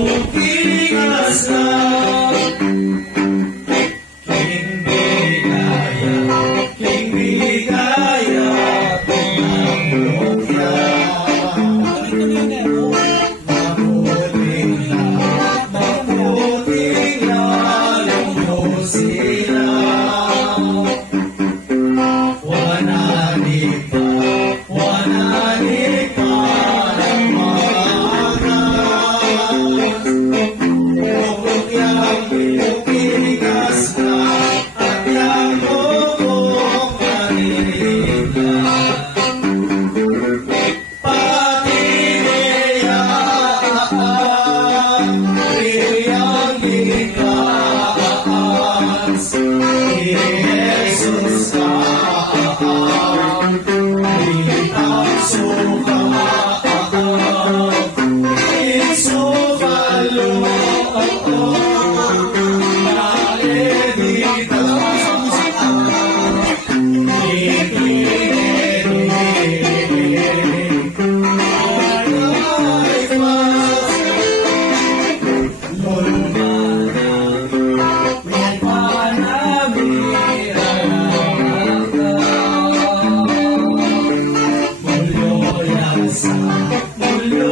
Bukikas na King Bigaya Pinangmutya Mabuting lalong mo sila Wananig pa ng maangas Bukod yang pinupigas na At yang bukong maniligas Pati niyaan Riyang likas Ni Jesus ka Mulyo